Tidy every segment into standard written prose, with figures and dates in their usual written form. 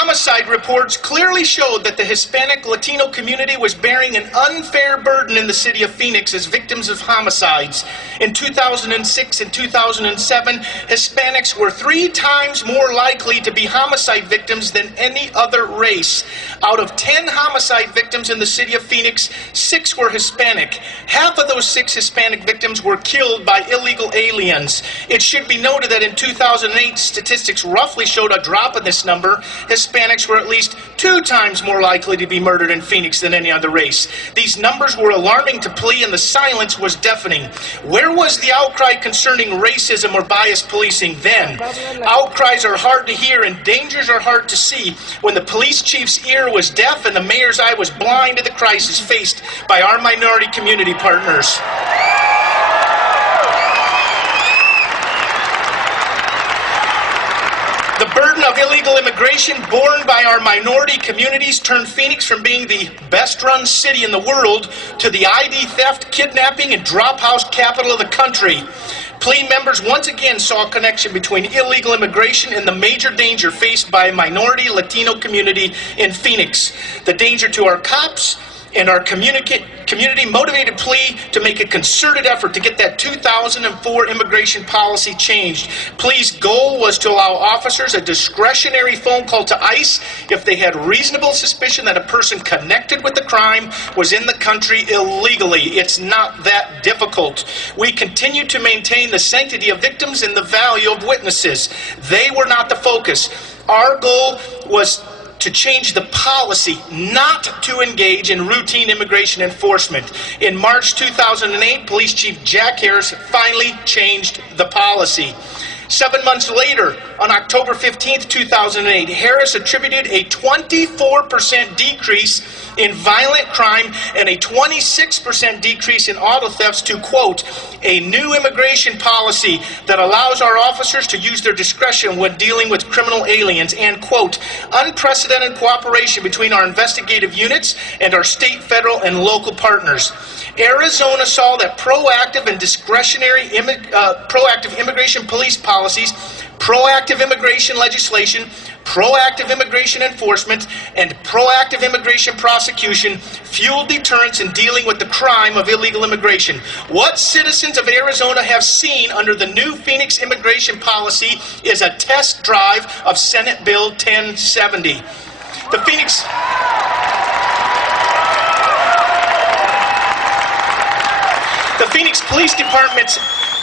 Homicide reports clearly showed that the Hispanic Latino community was bearing an unfair burden in the city of Phoenix as victims of homicides. In 2006 and 2007, Hispanics were 3 times more likely to be homicide victims than any other race. Out of 10 homicide victims in the city of Phoenix, 6 were Hispanic. Half of those 6 Hispanic victims were killed by illegal aliens. It should be noted that in 2008, statistics roughly showed a drop in this number. Hispanics were at least 2 times more likely to be murdered in Phoenix than any other race. These numbers were alarming to PLEA, and the silence was deafening. Where was the outcry concerning racism or biased policing then? Outcries are hard to hear and dangers are hard to see when the police chief's ear was deaf and the mayor's eye was blind to the crisis faced by our minority community partners. The burden of illegal immigration borne by our minority communities turned Phoenix from being the best-run city in the world to the ID theft, kidnapping, and drop house capital of the country. PLEA members once again saw a connection between illegal immigration and the major danger faced by a minority Latino community in Phoenix. The danger to our cops and our community motivated PLEA to make a concerted effort to get that 2004 immigration policy changed. PLEA's goal was to allow officers a discretionary phone call to ICE if they had reasonable suspicion that a person connected with the crime was in the country illegally. It's not that difficult. We continue to maintain the sanctity of victims and the value of witnesses. They were not the focus. Our goal was to change the policy, not to engage in routine immigration enforcement. In March 2008, Police Chief Jack Harris finally changed the policy. 7 months later, on October 15th, 2008, Harris attributed a 24% decrease in violent crime and a 26% decrease in auto thefts to, quote, a new immigration policy that allows our officers to use their discretion when dealing with criminal aliens, and, quote, unprecedented cooperation between our investigative units and our state, federal, and local partners. Arizona saw that proactive and discretionary proactive immigration police policies, proactive immigration legislation, proactive immigration enforcement, and proactive immigration prosecution fueled deterrence in dealing with the crime of illegal immigration. What citizens of Arizona have seen under the new Phoenix immigration policy is a test drive of Senate Bill 1070. The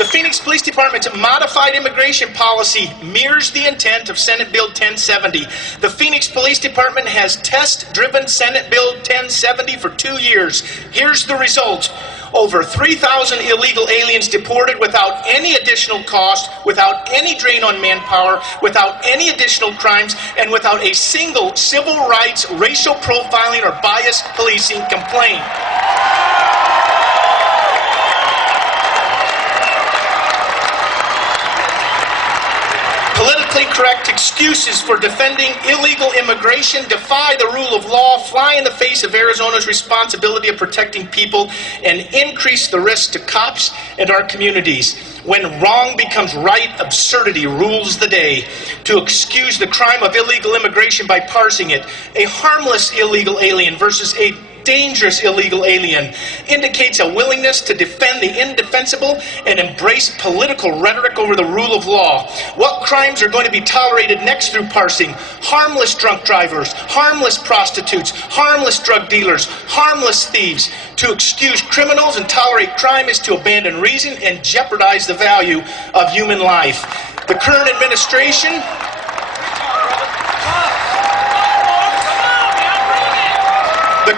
Phoenix Police Department's modified immigration policy mirrors the intent of Senate Bill 1070. The Phoenix Police Department has test-driven Senate Bill 1070 for 2 years. Here's the result. Over 3,000 illegal aliens deported without any additional cost, without any drain on manpower, without any additional crimes, and without a single civil rights, racial profiling, or biased policing complaint. Politically correct excuses for defending illegal immigration defy the rule of law, fly in the face of Arizona's responsibility of protecting people, and increase the risk to cops and our communities. When wrong becomes right, absurdity rules the day. To excuse the crime of illegal immigration by parsing it, a harmless illegal alien versus a dangerous illegal alien indicates a willingness to defend the indefensible and embrace political rhetoric over the rule of law. What crimes are going to be tolerated next through parsing? Harmless drunk drivers, harmless prostitutes, harmless drug dealers, harmless thieves. To excuse criminals and tolerate crime is to abandon reason and jeopardize the value of human life. The current administration The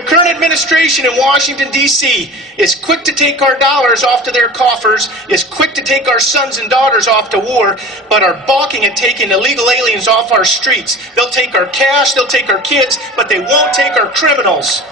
current administration in Washington, D.C. is quick to take our dollars off to their coffers, is quick to take our sons and daughters off to war, but are balking at taking illegal aliens off our streets. They'll take our cash, they'll take our kids, but they won't take our criminals.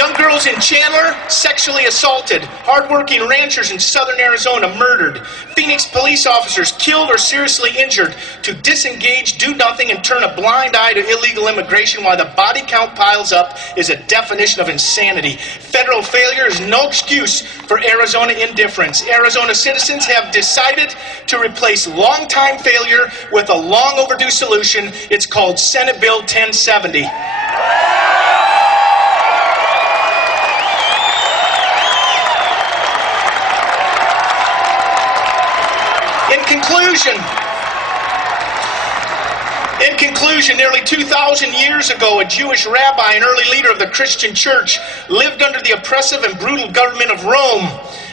Young girls in Chandler sexually assaulted. Hardworking ranchers in southern Arizona murdered. Phoenix police officers killed or seriously injured to disengage, do nothing, and turn a blind eye to illegal immigration while the body count piles up is a definition of insanity. Federal failure is no excuse for Arizona indifference. Arizona citizens have decided to replace long-time failure with a long overdue solution. It's called Senate Bill 1070. In conclusion, nearly 2,000 years ago, a Jewish rabbi and early leader of the Christian church lived under the oppressive and brutal government of Rome.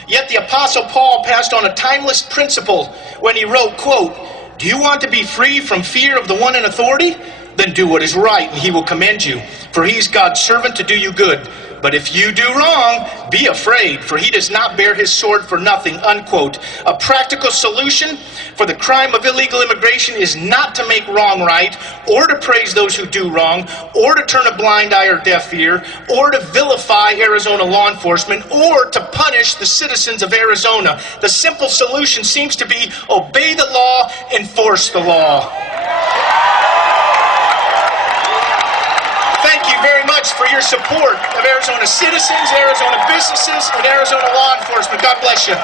Yet the Apostle Paul passed on a timeless principle when he wrote, quote, "Do you want to be free from fear of the one in authority? Then do what is right, and he will commend you. For he is God's servant to do you good. But if you do wrong, be afraid, for he does not bear his sword for nothing," unquote. A practical solution for the crime of illegal immigration is not to make wrong right, or to praise those who do wrong, or to turn a blind eye or deaf ear, or to vilify Arizona law enforcement, or to punish the citizens of Arizona. The simple solution seems to be obey the law, enforce the law. Thank you very much for your support of Arizona citizens, Arizona businesses, and Arizona law enforcement. God bless you.